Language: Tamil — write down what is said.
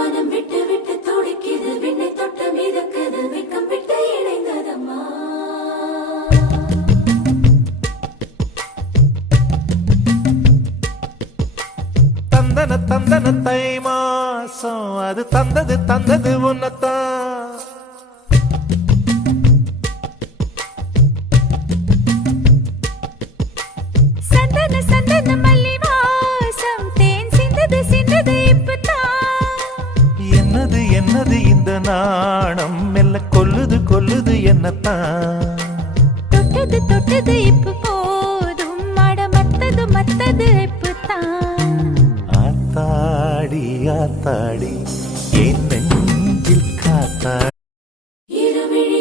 மனம் விட்டு விட்டு துடிக்குது விண்ணை தொட்டு மிதக்குது வெக்கம் விட்டு இணைந்ததம்மா தந்தன தந்தன தை மாசம் அது தந்தது தந்தது உன்னத்தான் சந்தன சந்தன மல்லி வாசம் தேன் சிந்தது சிந்தது இப்பதான் என்னது என்னது இந்த நாணம் மெல்ல கொல்லுது கொல்லுது என்னத்தான்